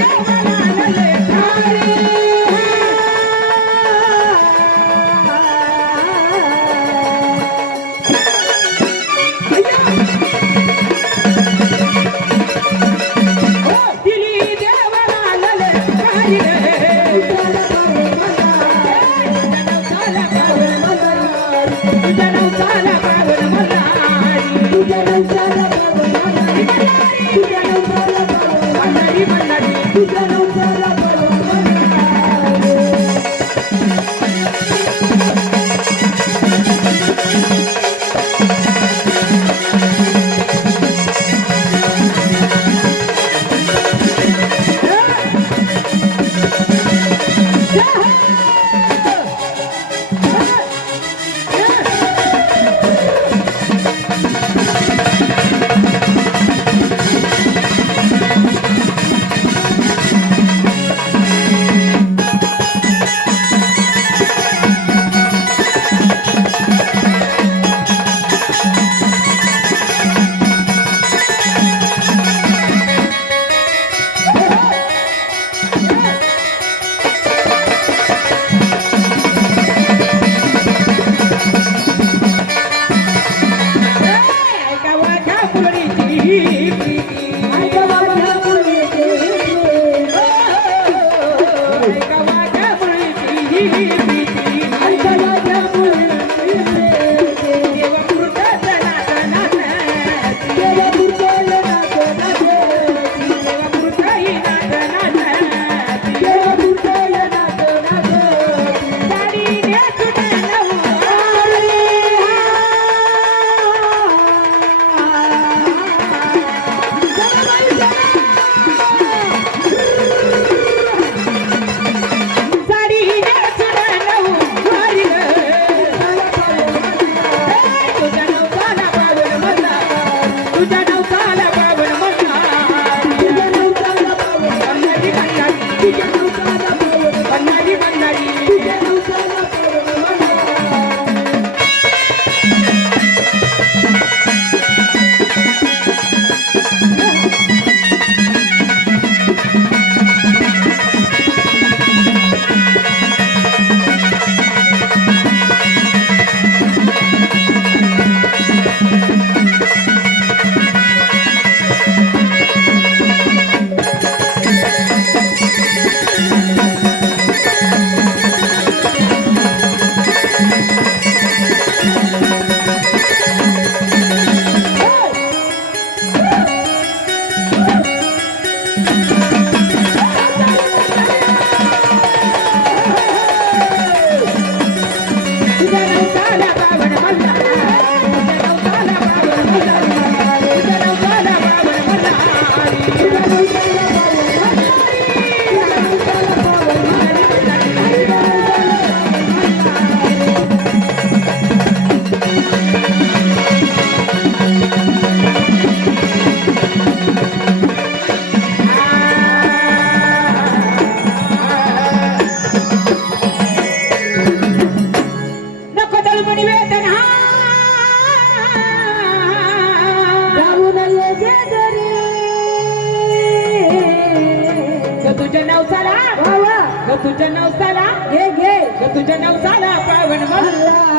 Yeah. கண்ணாடி கண்ணாடி. तुझ्या नवसाला घे घे. तुझ्या नवसाला पावन म्हणला